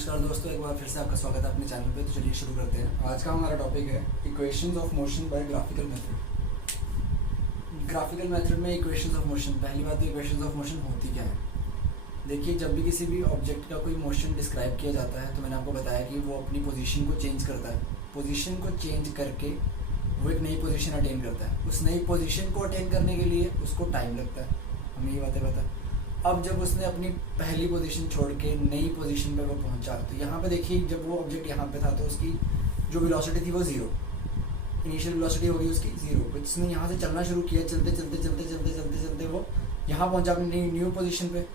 नमस्कार दोस्तों, एक बार फिर से आपका स्वागत है अपने चैनल पे। तो चलिए शुरू करते हैं। आज का हमारा टॉपिक है equations of motion by graphical method. Graphical method में इक्वेशंस ऑफ मोशन, पहली बात तो इक्वेशंस ऑफ मोशन होती क्या है। देखिए, जब भी किसी भी ऑब्जेक्ट का कोई मोशन डिस्क्राइब किया जाता है तो मैंने आपको बताया कि वो अपनी पोजीशन को चेंज करता है। पोजीशन को चेंज करके वो एक नई पोजीशन अटेन करता है। उस नई पोजीशन को अटेन करने के लिए उसको टाइम लगता है। हमें ये बातें पता। अब जब उसने अपनी पहली पोजीशन छोड़ के नई पोजीशन पे वो पहुंचा, तो यहाँ पे देखिए, जब वो ऑब्जेक्ट यहाँ पे था तो उसकी जो वेलोसिटी थी वो जीरो, इनिशियल वेलोसिटी होगी उसकी जीरो। उसने यहाँ से चलना शुरू किया, चलते चलते चलते चलते चलते चलते वो यहाँ पहुंचा अपनी न्यू पोजीशन पे।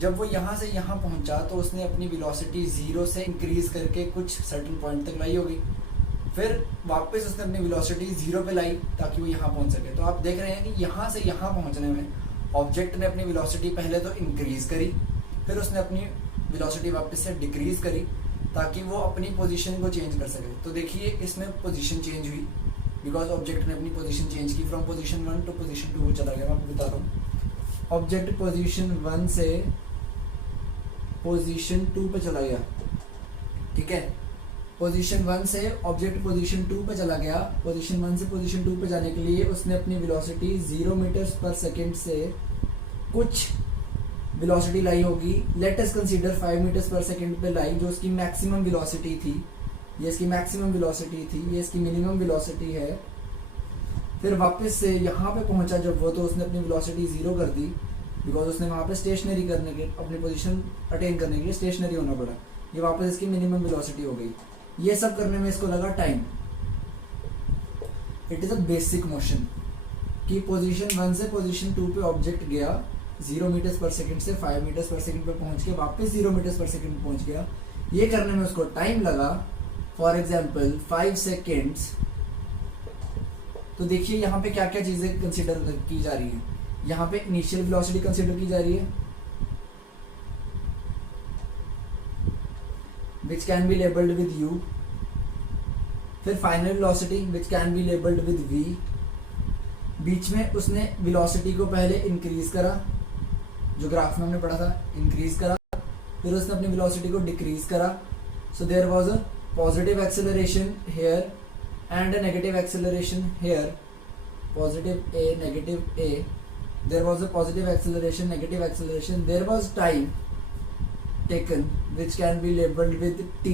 जब वो यहाँ से यहाँ पहुंचा तो उसने अपनी वेलोसिटी जीरो से इंक्रीज करके कुछ सर्टेन पॉइंट तक लाई होगी। फिर वापस उसने अपनी वेलोसिटी जीरो पे लाई ताकि वो यहाँ पहुंच सके। तो आप देख रहे हैं कि यहाँ से यहाँ पहुंचने में ऑब्जेक्ट ने अपनी वेलोसिटी पहले तो इंक्रीज करी, फिर उसने अपनी वेलोसिटी वापस से डिक्रीज करी ताकि वो अपनी पोजीशन को चेंज कर सके। तो देखिए, इसमें पोजीशन चेंज हुई बिकॉज ऑब्जेक्ट ने अपनी पोजीशन चेंज की। फ्रॉम पोजीशन 1 टू पोजीशन 2 वो चला गया। मैं आपको बताता हूँ, ऑब्जेक्ट पोजीशन 1 से पोजीशन 2 पे चला गया। ठीक है, पोजीशन 1 से ऑब्जेक्ट पोजीशन 2 पे चला गया। पोजीशन 1 से पोजीशन 2 पे जाने के लिए उसने अपनी वेलोसिटी 0 मीटर्स पर सेकेंड से कुछ वेलोसिटी लाई होगी। लेट अस कंसीडर 5 मीटर्स पर सेकेंड पे लाई, जो उसकी मैक्सिमम वेलोसिटी थी। ये इसकी मैक्सिमम वेलोसिटी थी, ये इसकी मिनिमम वेलोसिटी है। फिर वापस से यहाँ पे पहुंचा जब वो, तो उसने अपनी वेलोसिटी जीरो कर दी बिकॉज उसने वहाँ पे स्टेशनरी करने के, अपनी पोजीशन अटेन करने के लिए स्टेशनरी होना पड़ा। ये वापस इसकी मिनिमम वेलोसिटी हो गई। ये सब करने में इसको लगा time. It is a basic motion कि पोजीशन 1 से पोजीशन 2 पे ऑब्जेक्ट गया, 0 मीटर्स पर सेकंड से 5 मीटर्स पर सेकंड पे पहुंच के वापस 0 मीटर्स पर सेकंड पहुंच गया। ये करने में उसको टाइम लगा, फॉर एग्जांपल 5 सेकेंड्स। तो देखिए यहाँ पे क्या क्या चीजें कंसिडर की जा रही है। यहाँ पे इनिशियल वेलोसिटी कंसिडर की जा रही है which can be labeled with u, फिर final velocity which can be labeled with v। बीच में उसने वेलोसिटी को पहले इंक्रीज करा, जो ग्राफ में हमने पढ़ा था, इंक्रीज करा। फिर उसने अपनी वेलोसिटी को डिक्रीज करा। So there was a positive acceleration here and a negative acceleration here. Positive a, negative a, there was a positive acceleration, negative acceleration. There was time taken which can be labeled with t,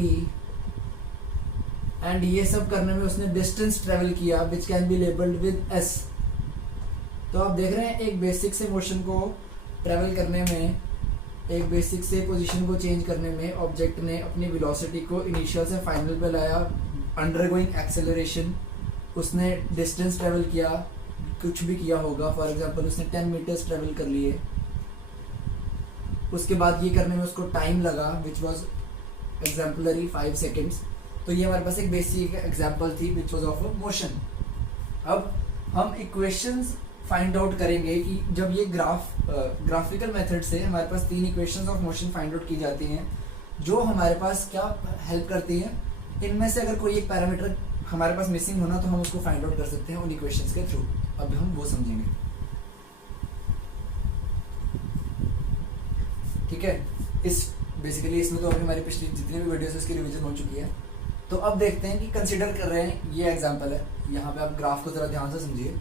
and ये सब करने में उसने distance travel किया which can be labeled with s। तो आप देख रहे हैं, एक बेसिक से मोशन को ट्रेवल करने में, एक बेसिक से पोजीशन को चेंज करने में ऑब्जेक्ट ने अपनी वेलोसिटी को इनिशियल से फाइनल पे लाया, अंडरगोइंग एक्सेलरेशन। उसने डिस्टेंस ट्रेवल किया, कुछ भी किया होगा, फॉर एग्जांपल उसने 10 मीटर्स ट्रेवल कर लिए। उसके बाद ये करने में उसको टाइम लगा विच वॉज एग्जाम्पलरी 5 सेकेंड्स। तो ये हमारे पास एक बेसिक एग्जाम्पल थी विच वॉज ऑफ मोशन। अब हम इक्वेशंस फाइंड आउट करेंगे कि जब ये ग्राफिकल मेथड से हमारे पास 3 equations of motion find out की जाती हैं, जो हमारे पास क्या हेल्प करती हैं। इनमें से अगर कोई एक पैरामीटर हमारे पास मिसिंग होना तो हम उसको फाइंड आउट कर सकते हैं उन इक्वेशंस के थ्रू। अब हम वो समझेंगे। ठीक है, इस बेसिकली इसमें तो अभी हमारी पिछली जितनी भी वीडियोस उसकी रिवीजन हो चुकी है। तो अब देखते हैं कि कंसीडर कर रहे हैं, ये एग्जांपल है। यहाँ पे आप ग्राफ को जरा ध्यान से समझिए।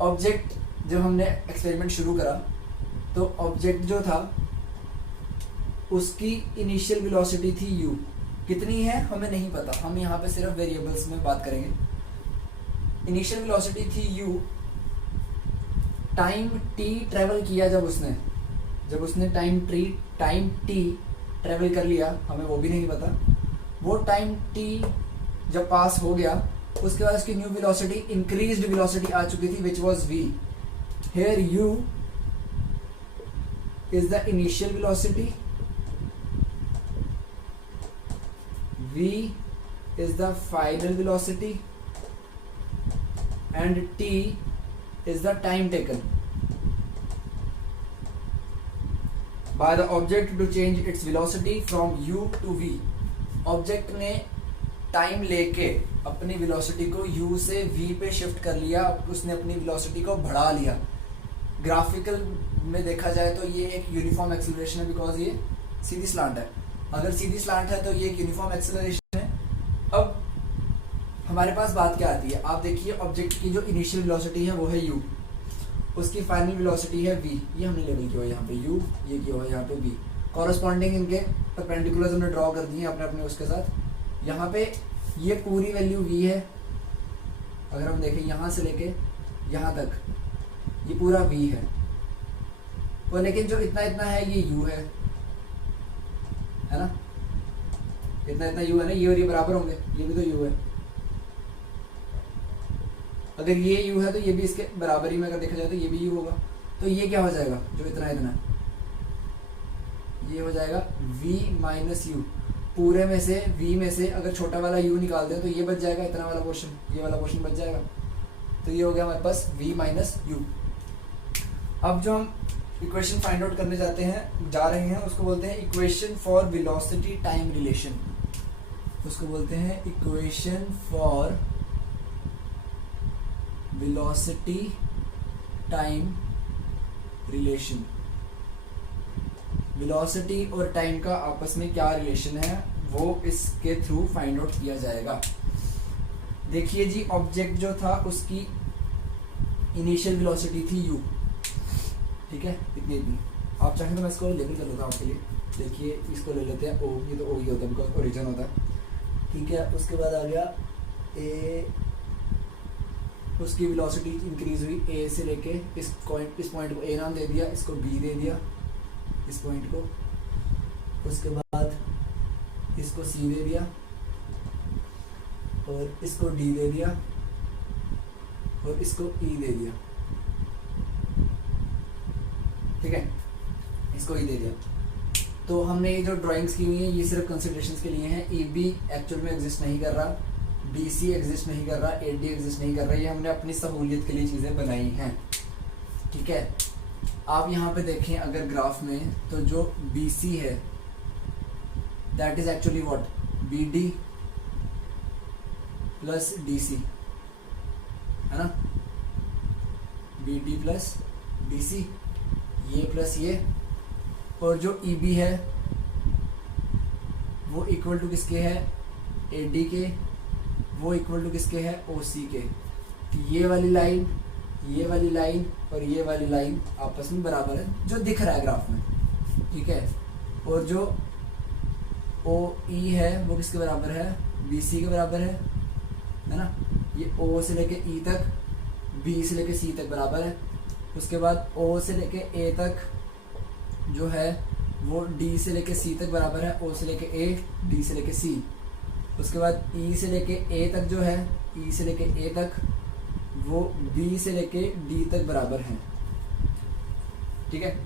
ऑब्जेक्ट, जब हमने एक्सपेरिमेंट शुरू करा तो ऑब्जेक्ट जो था उसकी इनिशियल वेलोसिटी थी u। कितनी है हमें नहीं पता, हम यहाँ पे सिर्फ वेरिएबल्स में बात करेंगे। इनिशियल वेलोसिटी थी u। टाइम t ट्रेवल किया जब उसने टाइम t ट्रेवल कर लिया, हमें वो भी नहीं पता। वो टाइम t जब पास हो गया, उसके बाद उसकी न्यू वेलोसिटी, इंक्रीज्ड वेलोसिटी आ चुकी थी विच was v। Here u is the initial velocity, v is the final velocity and t is the time taken by the object to change its velocity from u to v। Object ने time लेके अपनी velocity को u से v पे shift कर लिया, उसने अपनी वेलोसिटी को बढ़ा लिया। ग्राफिकल में देखा जाए तो ये एक यूनिफॉर्म एक्सेलरेशन है बिकॉज ये सीधी स्लांट है। अगर सीधी स्लैंट है तो ये एक यूनिफॉर्म एक्सेलरेशन है। अब हमारे पास बात क्या आती है, आप देखिए ऑब्जेक्ट की जो इनिशियल वेलोसिटी है वो है u, उसकी फाइनल वेलोसिटी है v, ये हमने लेबल किया हुआ यहाँ पे u, ये किया हुआ यहाँ पे v, कॉरस्पॉन्डिंग इनके परपेंडिकुलर हमने ड्रॉ कर दिए अपने अपने उसके साथ। यहाँ पे ये पूरी वैल्यू v है, अगर हम देखें यहाँ से लेके यहाँ तक ये पूरा v है, तो लेकिन जो इतना इतना है ये u है ना, इतना इतना u है ना, ये और ये बराबर होंगे, ये भी तो u है। अगर ये u है तो ये भी इसके बराबर ही में अगर देखा जाए तो ये भी u होगा। तो ये क्या हो जाएगा, जो इतना इतना ये हो जाएगा v माइनस यू, पूरे में से v में से अगर छोटा वाला u निकाल दें तो ये बच जाएगा, इतना वाला पोर्शन, ये वाला पोर्शन बच जाएगा। तो ये हो गया हमारे पास v माइनस यू। अब जो हम इक्वेशन फाइंड आउट करने जा रहे हैं उसको बोलते हैं equation for velocity time relation, उसको बोलते हैं equation for velocity time relation. Velocity और टाइम का आपस में क्या रिलेशन है वो इसके थ्रू फाइंड आउट किया जाएगा। देखिए जी, ऑब्जेक्ट जो था उसकी इनिशियल वेलोसिटी थी u, ठीक है, इतनी इतनी। आप चाहें तो मैं इसको लेबल कर लेता हूँ आपके लिए। देखिए इसको ले लेते हैं o, ये तो o ही होता है बिकॉज ओरिजिन होता है, ठीक है। उसके बाद आ गया a, उसकी वेलोसिटी इंक्रीज हुई a से लेके इस पॉइंट को a नाम दे दिया, इसको b दे दिया इस पॉइंट को, उसके बाद इसको c दे दिया और इसको d दे दिया और इसको e दे दिया, ठीक है, इसको e दे दिया। तो हमने ये जो ड्राइंग्स की हुई हैं ये सिर्फ कंसिडरेशंस के लिए हैं। EB एक्चुअल में एग्जिस्ट नहीं कर रहा, BC एग्जिस्ट नहीं कर रहा, AD एग्जिस्ट नहीं कर रहा, ये हमने अपनी सहूलियत के लिए चीज़ें बनाई हैं, ठीक है। आप यहाँ पे देखें अगर ग्राफ में, तो जो BC है that is actually what, BD plus DC, है ना, BD प्लस DC, ये प्लस ये, और जो EB है वो इक्वल टू किसके है, AD के, वो इक्वल टू किसके है, OC के। ये वाली लाइन, ये वाली लाइन और ये वाली लाइन आपस में बराबर है जो दिख रहा है ग्राफ में, ठीक है। और जो OE है वो किसके बराबर है, BC के बराबर है ना। ये O से लेके E तक, B से लेके C तक बराबर है। उसके बाद O से लेके A तक जो है वो D से लेके C तक बराबर है, O से लेके A, D से लेके C। उसके बाद E से लेके A तक जो है, E से लेके A तक वो B से लेके D तक बराबर हैं, ठीक है।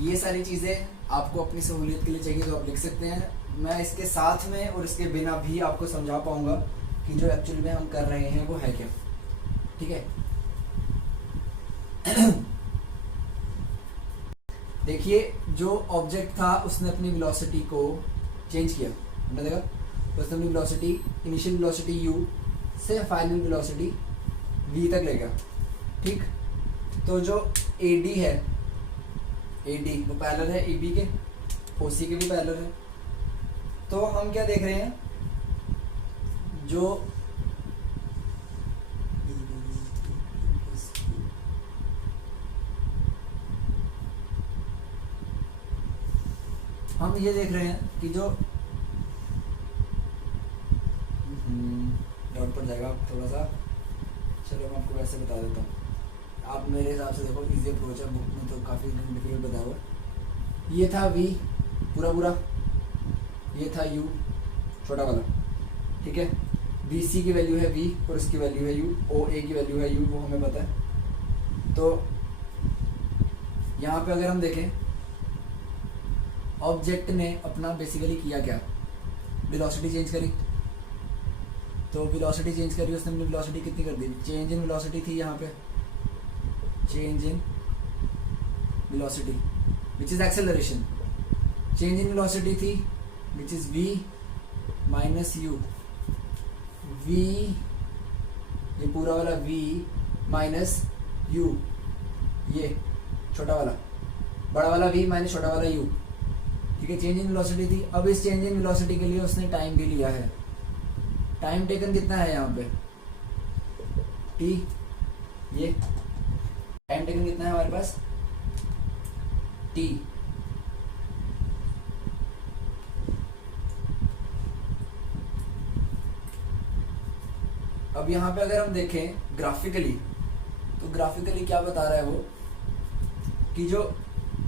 ये सारी चीज़ें आपको अपनी सहूलियत के लिए चाहिए तो आप लिख सकते हैं। मैं इसके साथ में और इसके बिना भी आपको समझा पाऊंगा कि जो एक्चुअली में हम कर रहे हैं वो है क्या, ठीक है। देखिए जो ऑब्जेक्ट था उसने अपनी वेलोसिटी को चेंज किया, हमने देखा, उसने अपनी वेलोसिटी, इनिशियल वेलोसिटी u से फाइनल वेलोसिटी v तक ले गया, ठीक। तो जो AD है, AD वो पैरेलल है EB के, OC के भी पैरेलल है। तो हम क्या देख रहे हैं, जो हम ये देख रहे हैं कि जो डाउट पड़ जाएगा थोड़ा सा, चलो मैं आपको वैसे बता देता हूँ। आप मेरे हिसाब से देखो, इजी अप्रोच है, बुक में तो काफ़ी डिफिकल्ट बताया हुआ। ये था V पूरा पूरा, ये था U छोटा वाला, ठीक है। BC की वैल्यू है V और इसकी वैल्यू है U, OA की वैल्यू है U, वो हमें पता है। तो यहाँ पे अगर हम देखें, ऑब्जेक्ट ने अपना बेसिकली किया क्या, वेलोसिटी चेंज करी। तो वेलोसिटी चेंज करी, उसने अपनी वेलोसिटी कितनी कर दी, चेंज इन वेलोसिटी थी यहाँ पे, change in velocity which is acceleration, change in velocity थी which is v minus u, v ये पूरा वाला v माइनस u, ये छोटा वाला, बड़ा वाला v माइनस छोटा वाला u, ठीक ठीक है, चेंज इन वेलोसिटी थी। अब इस चेंज इन वेलोसिटी के लिए उसने टाइम भी लिया है। टाइम टेकन कितना है यहाँ पे टी, ये टाइम टेकन कितना है हमारे पास टी। अब यहाँ पे अगर हम देखें ग्राफिकली, तो ग्राफिकली क्या बता रहा है वो कि जो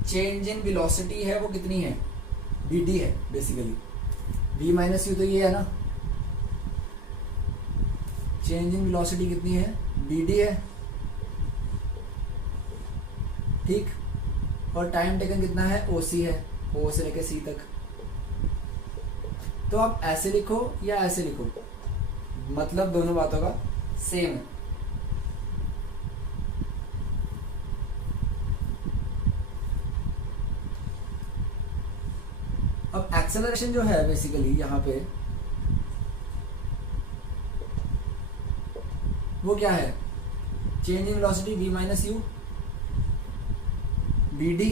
चेंज इन वेलोसिटी है वो कितनी है, dt है बेसिकली। v माइनस यू तो ये है ना, चेंज इन वेलोसिटी कितनी है, dd है, ठीक। और टाइम टेकन कितना है, oc है, o से लेकर c तक। तो आप ऐसे लिखो या ऐसे लिखो, मतलब दोनों बातों का सेम है। अब एक्सेलरेशन जो है बेसिकली यहाँ पे वो क्या है, change in velocity v minus you bd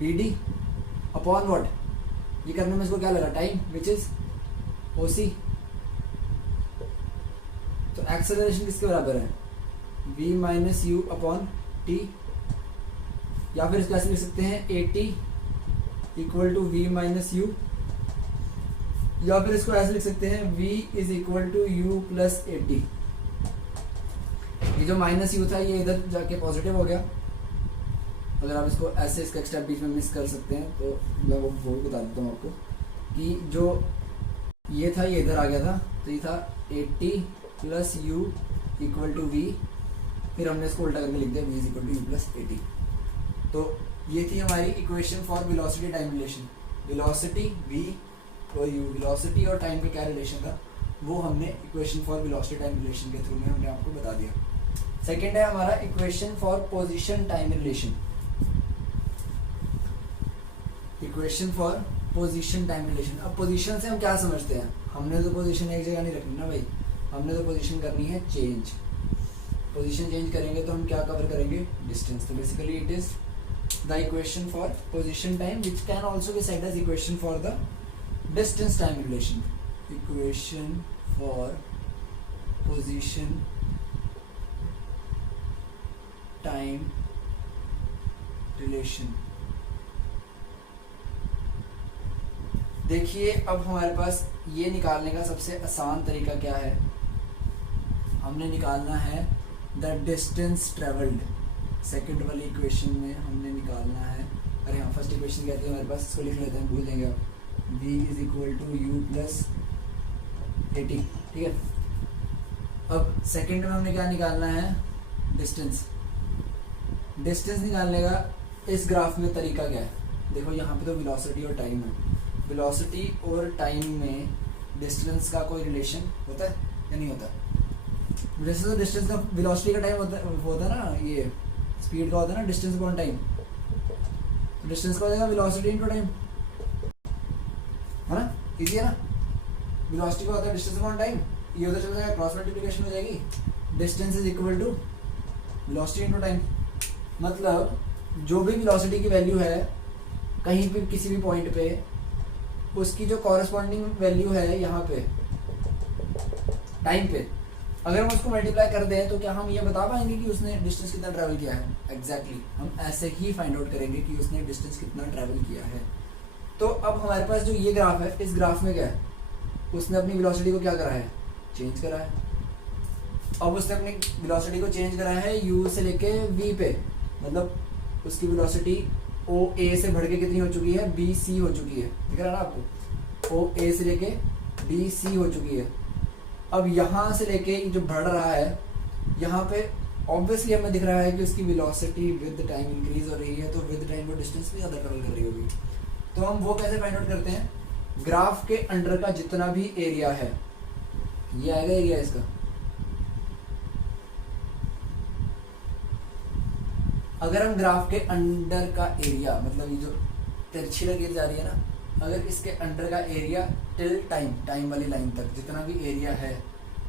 dd upon what, ये करने में इसको क्या लगा, टाइम, विच इज ओसी। तो एक्सेलरेशन किसके बराबर है, v minus you upon T, या फिर इसको ऐसे लिख सकते हैं at equal to v minus U, या फिर इसको ऐसे लिख सकते हैं v is equal to U plus at। ये जो माइनस यू था ये इधर जाके पॉजिटिव हो गया। अगर आप इसको ऐसे इसका स्टेप बीच में मिस कर सकते हैं तो मैं वो बता देता हूँ आपको कि जो ये था ये इधर आ गया था, तो ये था 80 plus U equal to V, फिर हमने इसको उल्टा करके लिख दिया v is equal to U plus 80। तो ये थी हमारी equation for velocity time relation. Velocity v और u, वेलोसिटी और टाइम का क्या रिलेशन था वो हमने equation for velocity time relation के थ्रू में हमने आपको बता दिया। सेकेंड है हमारा equation for position time relation. Equation for position time relation. अब पोजीशन से हम क्या समझते हैं, हमने तो पोजीशन एक जगह नहीं रखनी ना भाई, हमने तो पोजीशन करनी है चेंज। पोजीशन चेंज करेंगे तो हम क्या कवर करेंगे, डिस्टेंस। तो basically it is the equation for position time which can also be said as equation for the distance time relation. Equation for position time relation. देखिए अब हमारे पास ये निकालने का सबसे आसान तरीका क्या है, हमने निकालना है द डिस्टेंस ट्रेवल्ड। सेकंड वाली इक्वेशन में हमने निकालना है, अरे हाँ फर्स्ट इक्वेशन कहते हैं हमारे पास, इसको लिख लेते हैं, भूल देंगे आप, v is equal to U plus 80, ठीक है। अब सेकंड में हमने क्या निकालना है, डिस्टेंस। डिस्टेंस निकालने का इस ग्राफ में तरीका क्या है, देखो यहाँ पे तो वेलोसिटी और टाइम है, वेलोसिटी और टाइम में डिस्टेंस का कोई रिलेशन होता है या नहीं होता। जैसे तो डिस्टेंस का वेलोसिटी का टाइम होता है ना, ये स्पीड का होता है ना, डिस्टेंस अपॉन टाइम। तो डिस्टेंस का हो जाएगा वेलोसिटी इनटू टाइम, है ना, इजी है ना। वेलोसिटी का होता है डिस्टेंस अपॉन टाइम, ये उधर चला जाएगा, क्रॉस मल्टीप्लिकेशन हो जाएगी, distance is equal to velocity into time. मतलब जो भी वेलोसिटी की वैल्यू है कहीं भी किसी भी पॉइंट पे, उसकी जो कॉरेस्पॉन्डिंग वैल्यू है यहाँ पे टाइम पे, अगर हम उसको मल्टीप्लाई कर दें तो क्या हम ये बता पाएंगे कि उसने डिस्टेंस कितना ट्रैवल किया है। एग्जैक्टली हम ऐसे ही फाइंड आउट करेंगे कि उसने डिस्टेंस कितना ट्रैवल किया है। तो अब हमारे पास जो ये ग्राफ है, इस ग्राफ में क्या है, उसने अपनी वेलोसिटी को क्या करा है, चेंज करा है। अब उसने अपनी वेलोसिटी को चेंज करा है u से लेके v पे, मतलब उसकी वेलोसिटी ओ ए से बढ़ के कितनी हो चुकी है, बी सी हो चुकी है, दिख रहा है ना आपको, ओ ए से लेके बी सी हो चुकी है। अब यहाँ से लेके जो बढ़ रहा है, यहाँ पे ऑब्वियसली हमें दिख रहा है कि उसकी वेलोसिटी विद टाइम इंक्रीज हो रही है, तो विद टाइम वो डिस्टेंस भी ज़्यादा ट्रेवल कर रही होगी। तो हम वो कैसे फाइंड आउट करते हैं, ग्राफ के अंडर का जितना भी एरिया है, ये आएगा एरिया इसका, अगर हम ग्राफ के अंडर का एरिया, मतलब ये जो तिरछी लकीर जा रही है ना, अगर इसके अंडर का एरिया टिल टाइम, टाइम वाली लाइन तक जितना भी एरिया है,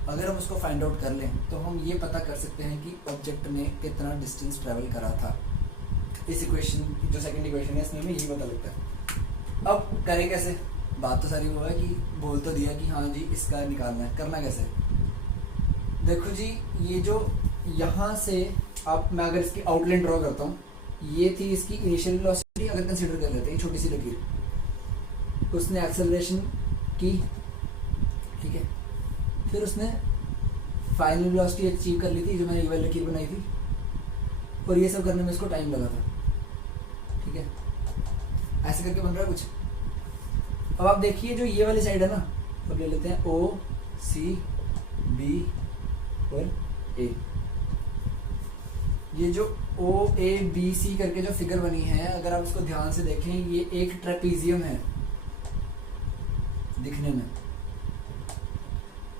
अगर हम उसको फाइंड आउट कर लें तो हम ये पता कर सकते हैं कि ऑब्जेक्ट ने कितना डिस्टेंस ट्रैवल करा था। इस इक्वेशन जो सेकंड इक्वेशन है इसमें हमें यही पता लगता है। अब करें कैसे? बात तो सारी वो है कि बोल तो दिया कि हाँ जी इसका निकालना है, करना कैसे? देखो जी, ये जो यहाँ से आप, मैं अगर इसकी आउटलाइन ड्रॉ करता हूँ, ये थी इसकी इनिशियल वेलोसिटी, अगर कंसीडर कर लेते हैं छोटी सी लकीर, उसने एक्सेलरेशन की, ठीक है, फिर उसने फाइनल वेलोसिटी अचीव कर ली थी जो मैंने ये वाली लकीर बनाई थी, और ये सब करने में इसको टाइम लगा था, ठीक है, ऐसे करके बन रहा है कुछ। अब आप देखिए जो ये वाली साइड है ना, अब ले लेते हैं ओ सी बी और ए, ये जो ओ ए बी सी करके जो फिगर बनी है, अगर आप इसको ध्यान से देखें, ये एक ट्रेपीजियम है दिखने में।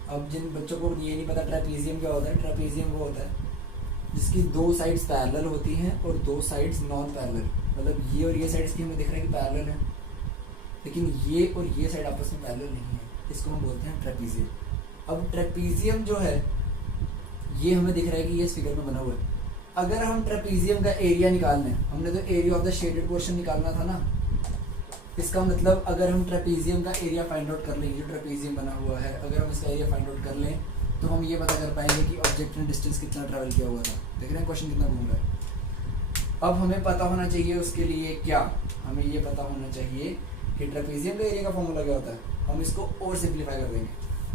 अब जिन बच्चों को ये नहीं पता ट्रेपीजियम क्या होता है, ट्रेपीजियम वो होता है जिसकी दो साइड्स पैरेलल होती हैं और दो साइड्स नॉन पैरेलल, मतलब ये और ये साइड इसकी हमें दिख रहा है कि पैरेलल है, लेकिन ये और ये साइड आपस में पैरेलल नहीं है, इसको हम बोलते हैं ट्रेपीजियम। अब ट्रेपीजियम जो है ये हमें दिख रहा है कि ये इस फिगर में बना हुआ है। अगर हम ट्रेपीजियम का एरिया निकालना है, हमने तो area of the shaded portion निकालना था ना, इसका मतलब अगर हम ट्रेपीजियम का एरिया फाइंड आउट कर लें, जो ट्रेपीजियम बना हुआ है, अगर हम इसका एरिया फाइंड आउट कर लें तो हम ये पता कर पाएंगे कि ऑब्जेक्ट ने डिस्टेंस कितना ट्रैवल किया हुआ था। देख रहे हैं क्वेश्चन कितना घूम रहा है। अब हमें पता होना चाहिए उसके लिए क्या, हमें ये पता होना चाहिए कि ट्रेपीजियम का एरिया का फॉर्मूला क्या होता है। हम इसको और सिंप्लीफाई कर देंगे।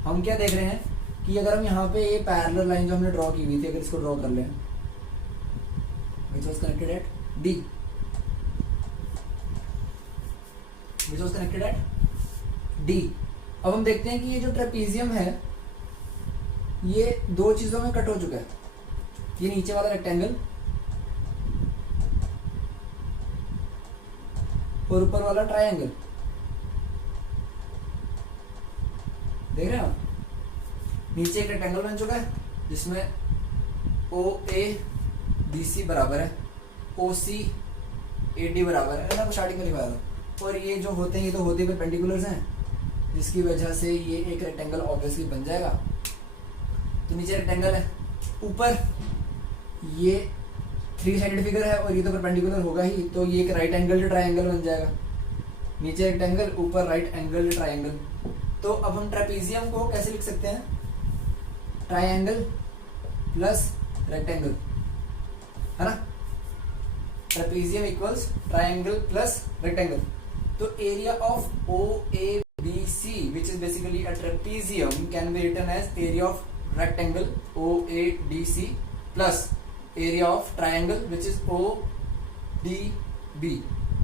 हम क्या देख रहे हैं कि अगर हम यहाँ पे ये पैरेलल लाइन जो हमने ड्रॉ की हुई थी, अगर इसको ड्रॉ कर लें, which was connected at D, which was connected at D। अब हम देखते हैं कि ये जो ट्रेपीजियम है ये दो चीजों में कट हो चुका है। ये नीचे वाला रेक्टेंगल और ऊपर वाला ट्रायंगल, देख रहे हैं आप, नीचे एक रेक्टेंगल बन चुका है जिसमें ओ ए बी सी बराबर है, ओ सी ए डी बराबर है ना, स्टार्टिंग में लिखा था। और ये जो होते हैं ये तो होते परपेंडिकुलर्स हैं, जिसकी वजह से ये एक रेक्टेंगल ऑब्वियसली बन जाएगा। तो नीचे रेक्टेंगल है, ऊपर ये 3 साइडेड फिगर है और ये तो परपेंडिकुलर होगा ही, तो ये एक राइट एंगल ट्रायंगल बन जाएगा। नीचे रेक्टेंगल, ऊपर राइट एंगल ट्रायंगल। तो अब हम ट्रेपीजियम को कैसे लिख सकते हैं? ट्रायंगल प्लस रेक्टेंगल, है ना। Trapezium equals triangle plus rectangle. तो area of O A B C which is basically a trapezium can be written as area of rectangle OADC plus area of triangle which is ODB।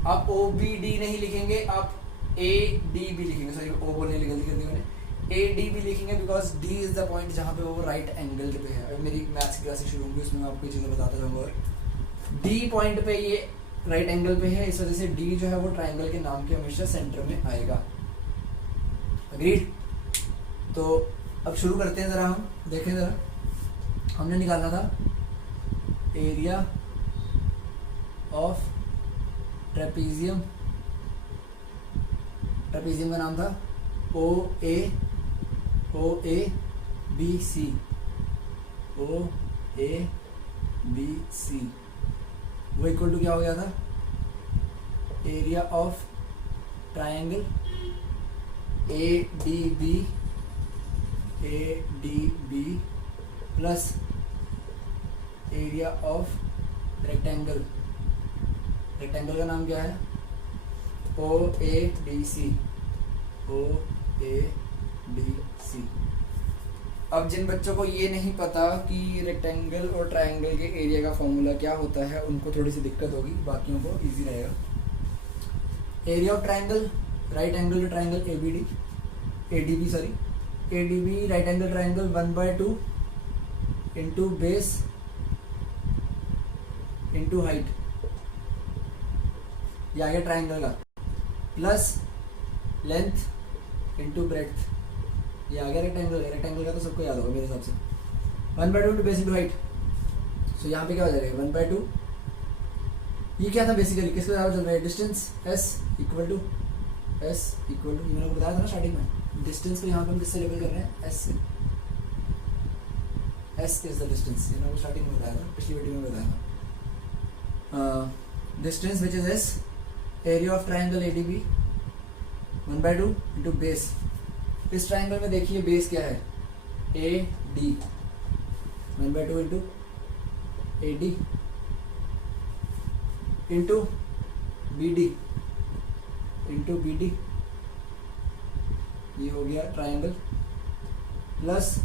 आप OBD नहीं लिखेंगे, आप ADB लिखेंगे, sorry O बोलने की गलती कर दी मैंने, ADB लिखेंगे because D is the point जहाँ पे वो राइट एंगल पे है। अब मेरी मैथ्स की क्लासेस शुरू होंगी उसमें मैं आपको चीज़ें बताता जाऊँगा। और D पॉइंट पे ये राइट एंगल पे है, इस वजह से D जो है वो ट्राइंगल के नाम के हमेशा सेंटर में आएगा। अग्रीड? तो अब शुरू करते हैं, ज़रा हम देखें, ज़रा हमने निकालना था एरिया ऑफ ट्रेपीजियम। ट्रेपीजियम का नाम था ओ A B C, O A B सी, वो इक्वल टू क्या हो गया था? Area of triangle A D B plus area of rectangle. Rectangle का नाम क्या है? O A D C. अब जिन बच्चों को ये नहीं पता कि रेक्टेंगल और ट्रायंगल के एरिया का फॉर्मूला क्या होता है, उनको थोड़ी सी दिक्कत होगी, बाकियों को इजी रहेगा। Area of triangle, right angle triangle ADB sorry, ADB right angle triangle 1/2 into base into height, ये आ गया ट्रायंगल का, प्लस लेंथ इंटू ब्रेड्थ, ये आ गया रेक्टेंगल। रेक्टेंगल का तो सबको याद होगा मेरे हिसाब से, 1/2 इंटू बेस इंटू हाइट। सो यहाँ पे क्या हो जाएगा? 1/2। ये क्या था बेसिकली, किसके बराबर चल रहा है? डिस्टेंस S इक्वल टू ये मैंने बताया था ना स्टार्टिंग में, डिस्टेंस को यहाँ पे हम किससे लेबल कर रहे हैं? S से। एस इज द डिस्टेंस, ये मैंने स्टार्टिंग में बताया था, पिछली वीडियो में बताया था। Distance which is S, area of triangle A D B 1/2 into base. इस ट्राइंगल में देखिए बेस क्या है, A D, 1/2 into A D into B D into B D, ये हो गया triangle, plus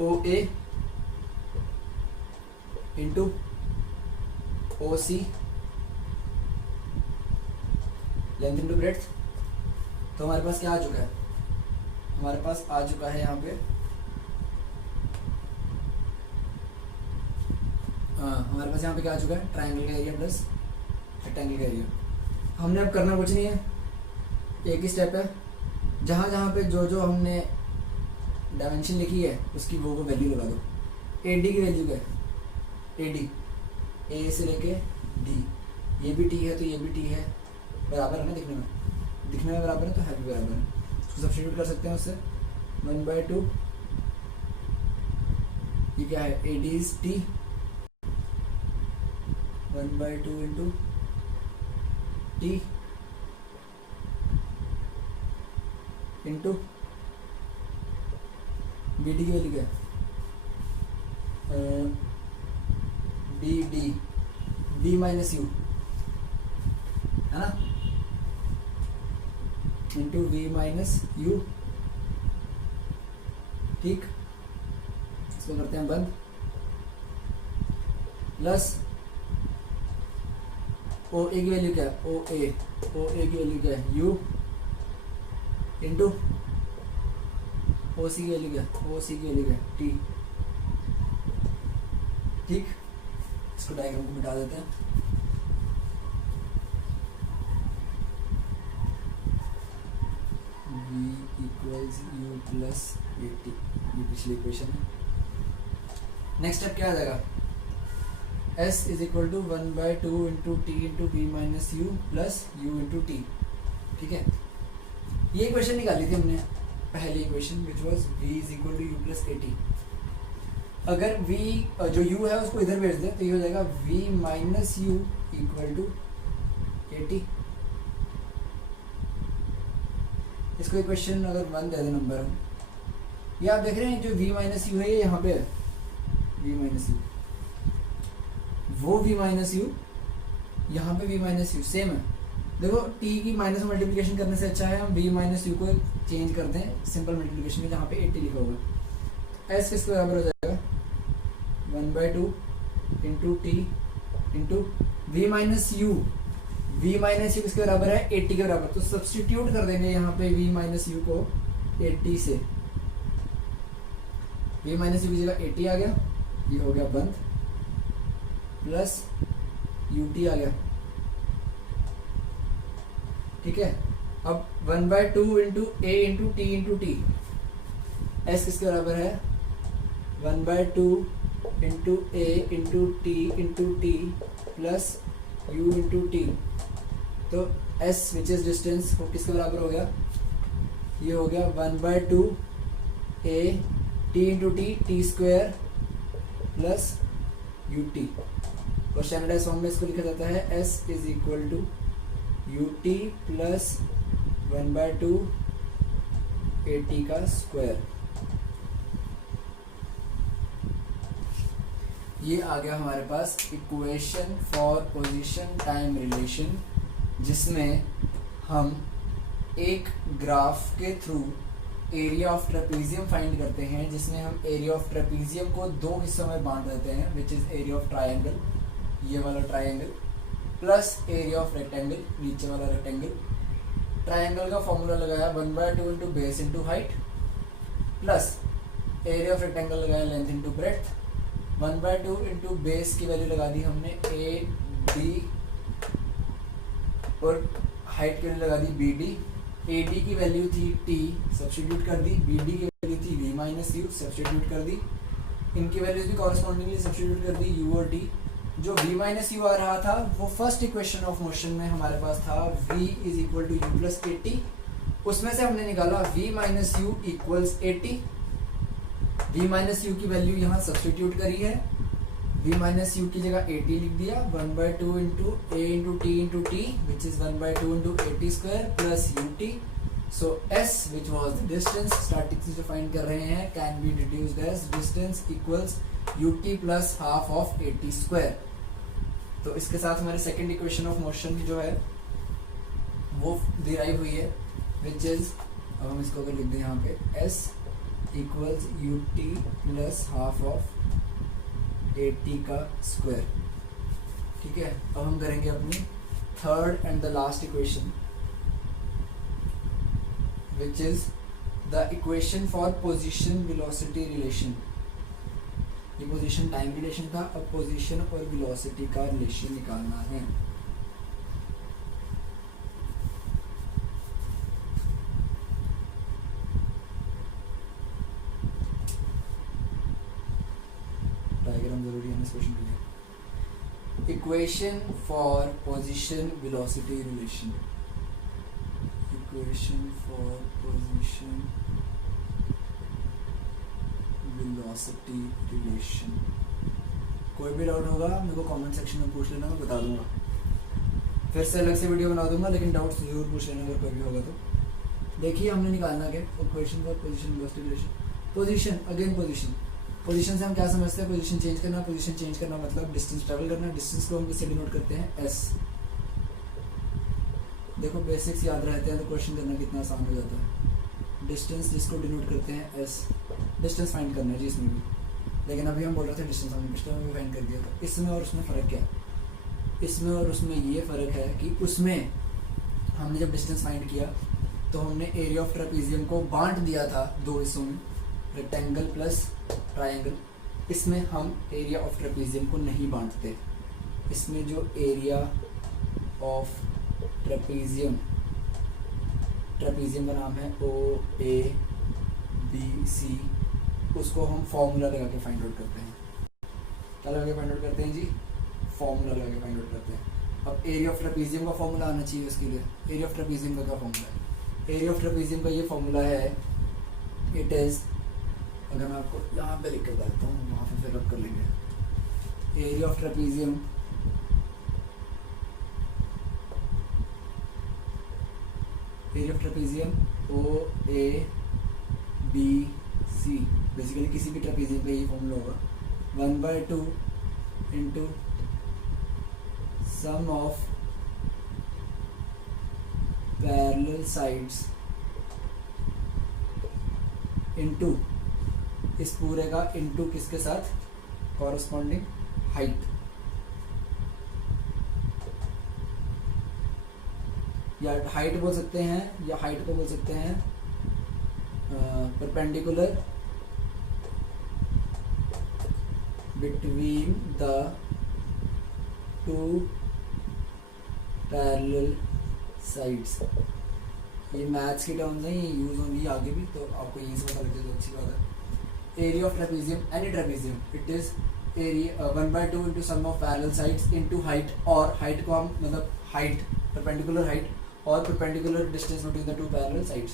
O A into O C, length into breadth. तो हमारे पास क्या आ चुका है, हमारे पास आ चुका है यहाँ पे हमारे पास यहाँ पे क्या आ चुका है, ट्राइंगल का एरिया प्लस रेक्टेंगल का एरिया। हमने अब करना कुछ नहीं है, एक ही स्टेप है, जहाँ जहाँ पे जो जो हमने डायमेंशन लिखी है उसकी वो वैल्यू लगा दो। ए डी की वैल्यू क्या है, ए डी, ए से लेके डी, ये भी टी है तो ये भी टी है, बराबर है ना, दिखने में बराबर है तो है भी बराबर है, उसको सब्स्टिट्यूट कर सकते हैं उससे। 1/2 ये क्या है, A D is T, 1/2 into T into B D की वैल्यू क्या है, B D, B minus U है ना, इंटू वी माइनस यू, ठीक, इसको करते हैं बंद, प्लस ओ ए की वैल्यू क्या है, ओ ए की वैल्यू क्या है, यू इंटू ओ सी की वैल्यू क्या है, ओ सी की वैल्यू क्या है, टी, ठीक। इसको डायग्राम को मिटा देते हैं। v equals you plus A T, ये पिछली इक्वेशन है। नेक्स्ट स्टेप क्या आ जाएगा, S is equal to 1/2 into T into V minus U plus you into T, ठीक है। ये इक्वेशन निकाली थी हमने, पहली equation which was v is equal to U plus A T. अगर v जो u है उसको इधर भेज दें तो ये हो जाएगा v minus U equal to A T. इसको इक्वेशन अगर 1 दे दें नंबर हम, ये आप देख रहे हैं जो v माइनस यू है ये यहाँ पे है, v माइनस यू, वो v माइनस यू, यहाँ पे v माइनस यू सेम है। देखो t की माइनस मल्टीप्लिकेशन करने से अच्छा है हम v माइनस यू को चेंज कर दें सिंपल मल्टीप्लिकेशन में, जहाँ पे 80 लिखा होगा। s किसके बराबर हो जाएगा, 1/2 into T into V minus you, v minus U किसके बराबर है, 80 के बराबर, तो सब्सटीट्यूट कर देंगे यहाँ पे v माइनस यू को 80 से, v माइनस यू की जगह 80 आ गया, ये हो गया बंद, प्लस ut आ गया, ठीक है। अब 1/2 into a into T into t, s किसके बराबर है, 1/2 into a into t plus you into t, तो एस विच इज डिस्टेंस वो किसके बराबर हो गया, ये हो गया 1/2 a t into t square plus u t, और स्टैंडर्डाइज फॉर्म में इसको लिखा जाता है s is equal to u t plus 1/2 a t का स्क्वायर। ये आ गया हमारे पास equation for position time relation, जिसमें हम एक ग्राफ के through area of trapezium find करते हैं, जिसमें हम एरिया ऑफ ट्रेपीजियम को 2 हिस्सों में बांट देते हैं, which is area of triangle, ये वाला triangle, plus area of rectangle, नीचे वाला रेक्टेंगल। ट्राइंगल का फॉर्मूला लगाया 1/2 into base into height, plus area of rectangle लगाया length into breadth, 1/2 into base की वैल्यू लगा दी हमने ए डी, और हाइट की वैल्यू लगा दी बी डी। ए डी की वैल्यू थी टी, सब्स्टिट्यूट कर दी, बी डी की वैल्यू थी वी माइनस यू, सब्स्टिट्यूट कर दी, इनकी वैल्यूज भी कॉरेस्पॉन्डिंगली सब्स्टिट्यूट कर दी, यू और टी। जो v माइनस यू आ रहा था वो फर्स्ट इक्वेशन ऑफ मोशन में हमारे पास था v is equal to U plus 80, उसमें से हमने निकाला v minus U equals 80, v minus U की वैल्यू यहाँ सब्सटीट्यूट करी है, v माइनस यू की जगह at लिख दिया, 1/2 into a into t into t which is 1/2 into at square plus ut. So s which was the distance static से जो फाइंड कर रहे हैं can be reduced as distance equals ut plus half of at square. तो इसके साथ हमारी second equation of motion जो है वो डिराइव हुई है which is, अब हम इसको अगर लिख दें यहाँ पे s equals ut plus half of at का स्क्वायर. ठीक है, अब हम करेंगे अपनी third and the last equation which is the equation for position velocity relation. ये पोजीशन टाइम रिलेशन था, अब पोजीशन और वेलोसिटी का रिलेशन निकालना है. डायग्राम जरूरी है ना इस क्वेश्चन के लिए. Equation for position velocity relation. Equation for position velocity relation. कोई भी डाउट होगा मेरे को कमेंट सेक्शन में पूछ लेना, मैं बता दूंगा. फिर से अलग से वीडियो बना दूंगा, लेकिन डाउट्स जरूर पूछ लेना अगर कोई भी होगा तो. देखिए हमने निकालना क्या, equation for position velocity relation. Position, again position से हम क्या समझते हैं, पोजीशन चेंज करना. पोजीशन चेंज करना मतलब डिस्टेंस ट्रेवल करना. डिस्टेंस को हम किससे डिनोट करते हैं, s. देखो बेसिक्स याद रहते हैं तो क्वेश्चन करना कितना आसान हो जाता है. डिस्टेंस जिसको डिनोट करते हैं एस, डिस्टेंस फाइंड करना है जी इसमें भी, लेकिन अभी हम बोल रहे थे डिस्टेंस हमने पिछले में भी फाइंड कर दिया था. इसमें और उसमें फ़र्क क्या है, इसमें और उसमें ये फ़र्क है कि उसमें हमने जब डिस्टेंस फाइंड किया तो हमने एरिया ऑफ ट्रेपीजियम को बांट दिया था दो हिस्सों में, रेक्टेंगल प्लस ट्राइंगल. इसमें हम एरिया ऑफ ट्रेपीजियम को नहीं बांटते. इसमें जो एरिया ऑफ ट्रेपीजियम का नाम है OABC, उसको हम फॉर्मूला लगा के फाइंड आउट करते हैं. क्या लगा के फाइंड आउट करते हैं जी, फॉर्मूला लगा के फाइंड आउट करते हैं. अब एरिया ऑफ ट्रेपीजियम का फॉर्मूला आना चाहिए उसके लिए. एरिया ऑफ ट्रेपीजियम का क्या फॉर्मूला है, एरिया ऑफ ट्रेपीजियम का ये फॉर्मूला है, इट इज़, अगर मैं आपको यहाँ पे लिख कर देता हूँ वहाँ पे फिर रब कर लेंगे. Area of trapezium OABC, basically किसी भी ट्रेपीजियम का ये फॉर्मूला होगा, 1/2 into sum of parallel sides into इस पूरे का इंटू किसके साथ, कॉरस्पॉन्डिंग हाइट. या हाइट बोल सकते हैं, या हाइट को बोल सकते हैं perpendicular between the two parallel sides. ये मैथ्स की टर्म्स हैं, ये यूज होंगी आगे भी, तो आपको यहीं से पता लग जाए तो अच्छी बात है. Area of trapezium, any trapezium, it is area 1/2 into sum of parallel sides into height. और हाइट को हम मतलब हाइट, परपेंडिकुलर हाइट और perpendicular distance between the two parallel sides.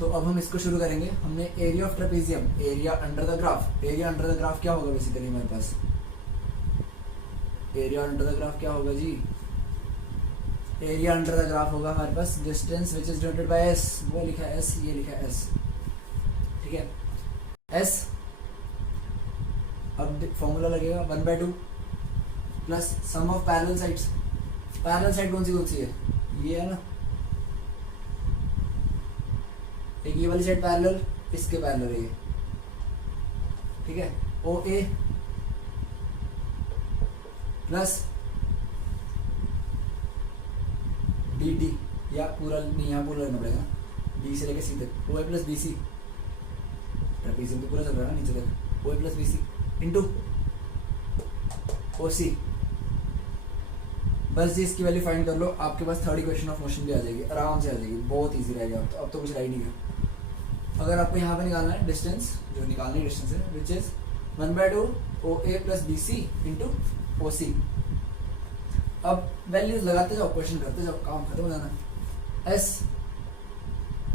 तो अब हम इसको शुरू करेंगे. हमने area of trapezium, area under the graph. Area under the graph क्या होगा बेसिकली हमारे पास, एरिया अंडर द ग्राफ क्या होगा जी, एरिया अंडर द ग्राफ होगा हमारे पास distance which is denoted by s. वो लिखा है s, ये लिखा है s. ठीक है, s. अब फॉर्मूला लगेगा 1/2 plus sum of parallel sides. Parallel side कौन सी है, ये है ना, एक ये वाली साइड पैरेलल, इसके पैरेलल है ये. ठीक है, OA प्लस BD, या पूरा नहीं, यहाँ पूरा लेना पड़ेगा, B से लेके C तक, OA प्लस BC. ट्रेपीजियम तो पूरा चल रहा है ना नीचे तक, OA plus BC into OC. बस जी इसकी वैल्यू फाइंड कर लो, आपके पास थर्ड इक्वेशन ऑफ मोशन भी आ जाएगी, आराम से आ जाएगी, बहुत इजी रहेगा. अब तो कुछ रह ही नहीं है. अगर आपको यहाँ पे निकालना है डिस्टेंस, जो निकालनी डिस्टेंस है which is 1/2 OA plus BC into OC. अब वैल्यूज लगाते जाओ, क्वेश्चन करते जाओ, काम खत्म हो जाना. S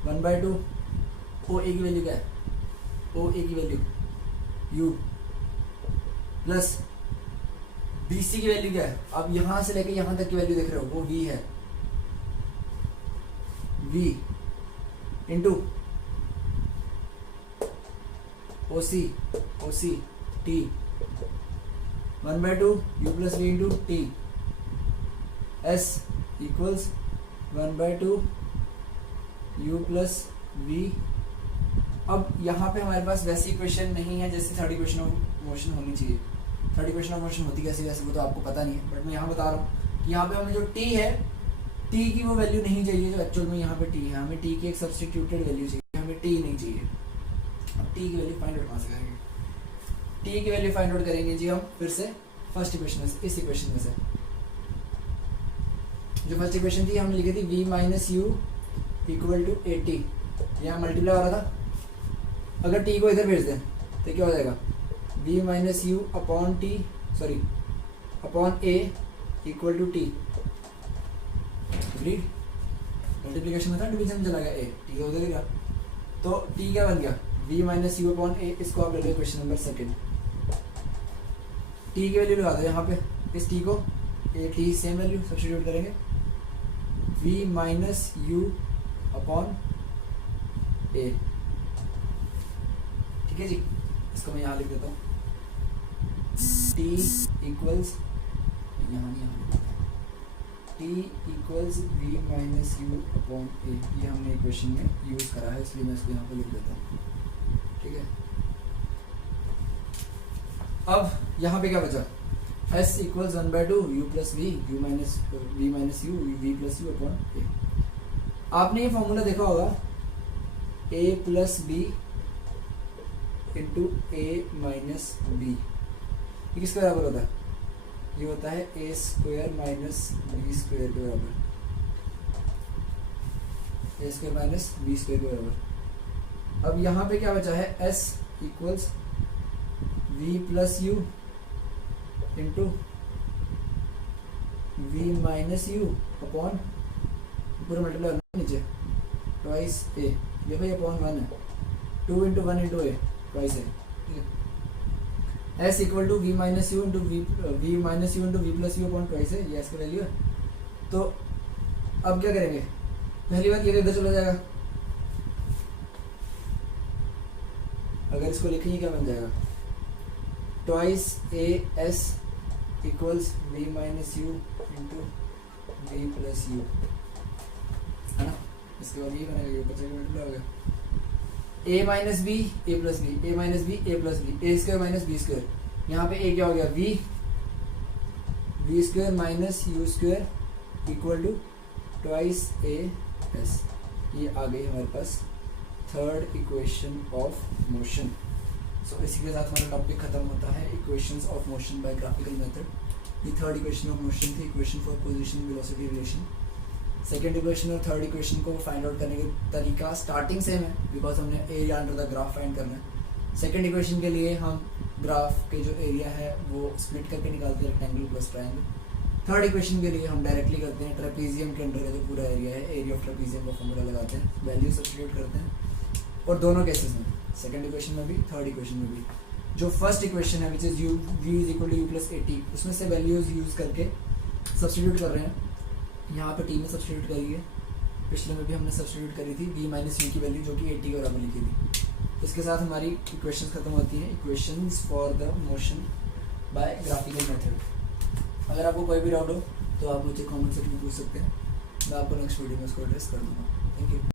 1/2 OA की वैल्यू क्या है, OA की वैल्यू u प्लस BC की वैल्यू क्या है, अब यहां से लेके यहां तक की वैल्यू देख रहे हो, वो v है, v into OC t 1/2 u plus v into t s equals 1/2 u plus v। अब यहाँ पे हमारे पास वैसी इक्वेशन नहीं है जैसे थर्ड इक्वेशन ऑफ मोशन होनी चाहिए। थर्ड इक्वेशन ऑफ मोशन होती कैसे वैसे वो तो आपको पता नहीं है, बट मैं यहाँ बता रहा हूँ कि यहाँ पे हमें जो t है, t की वो वैल्यू नहीं चाहिए जो एक्चुअल में यहाँ पे t है, हमें t की एक सब्स्टिट्यूटेड वैल्यू चाहिए, हमें t नहीं चाहिए। अब t की वैल्यू फाइंड आउट कहाँ से करेंगे, t की वैल्यू फाइंड आउट करेंगे जी हम फिर से फर्स्ट इक्वेशन में से, इस इक्वेशन में से। जो फर्स्ट इक्वेशन थी हमने लिखी थी v minus U equal to A T, यहाँ मल्टीप्लाई हो रहा था, अगर t को इधर भेज दें तो क्या हो जाएगा, v minus you upon T sorry upon A equal to T. Agreed, multiplication में था, डिवीजन में चला गया a, t का उधर गया, तो t क्या बन गया, v माइनस यू अपॉन ए। इसको आप ले लो क्वेश्चन नंबर सेकेंड, t की वैल्यू लगा दो यहाँ पे, इस t को A T same value substitute करेंगे, v माइनस यू अपॉन ए, ठीक है जी। इसको मैं यहाँ लिख देता हूँ, t इक्वल्स यहाँ t equals v minus you upon a, ये हमने इक्वेशन में यूज करा है इसलिए मैं इसको यहाँ पे लिख देता हूँ, ठीक है। अब यहाँ पे क्या बचा, s equals 1/2 u plus v, u minus v minus you, v plus you upon a. आपने ये फॉर्मूला देखा होगा, a plus b into a minus b, ये किसके बराबर होता है, ये होता है a square minus B square के बराबर, a square minus B square के बराबर। अब यहाँ पे क्या बचा है, s equals v plus you into v minus you upon पूरा मल्टीप्लाई नीचे ट्वाइस ए, ये भाई अपॉन 1 है, 2 इंटू 1 इंटू ए ट्वाइस है, ठीक है। s equal to V minus U into V minus U into V plus you upon twice है, ये s का वैल्यू है। तो अब क्या करेंगे, पहली बात ये इधर चला जाएगा, अगर इसको लिखेंगे क्या बन जाएगा, twice A S equals V minus U into V plus U, है ना। इसके बाद ये बनेगा, ये ऊपर से मल्टीप्लाई हो गया, a minus B A plus B, A minus B A plus B, A square minus B square, यहाँ पे a क्या हो गया, V square minus U square equal to twice A S. ये आ गई हमारे पास third equation of motion. So इसी के साथ हमारा टॉपिक खत्म होता है, equations of motion by graphical method. ये थर्ड इक्वेशन ऑफ मोशन थी, equation for position velocity relation. Second equation और थर्ड इक्वेशन को फाइंड आउट करने का तरीका स्टार्टिंग सेम है, बिकॉज हमने area under the graph find करना है। सेकेंड इक्वेशन के लिए हम ग्राफ के जो एरिया है वो स्प्लिट करके निकालते हैं, rectangle plus triangle. Third equation के लिए हम डायरेक्टली करते हैं, ट्रेपीजियम के अंडर का जो पूरा एरिया है, एरिया ऑफ ट्रेपीजियम का फॉर्मूला लगाते हैं, वैल्यू सब्स्टिट्यूट करते हैं। और दोनों केसेस में, सेकेंड इक्वेशन में भी थर्ड इक्वेशन में भी, जो फर्स्ट इक्वेशन है which is U V is equal to U plus A T, उसमें से वैल्यूज यूज करके सब्स्टिट्यूट कर रहे हैं। यहाँ पे टी में सब्स्टिट्यूट करिए, पिछले में भी हमने सब्स्टिट्यूट करी थी वी माइनस यू की वैल्यू जो कि 80 के बराबर लिखी थी। इसके साथ हमारी इक्वेशंस खत्म होती हैं, equations for the motion by graphical method. अगर आपको कोई भी डाउट हो तो आप मुझे कमेंट सेक्शन में पूछ सकते हैं, मैं आपको नेक्स्ट वीडियो में उसको एड्रेस कर दूँगा। Thank you.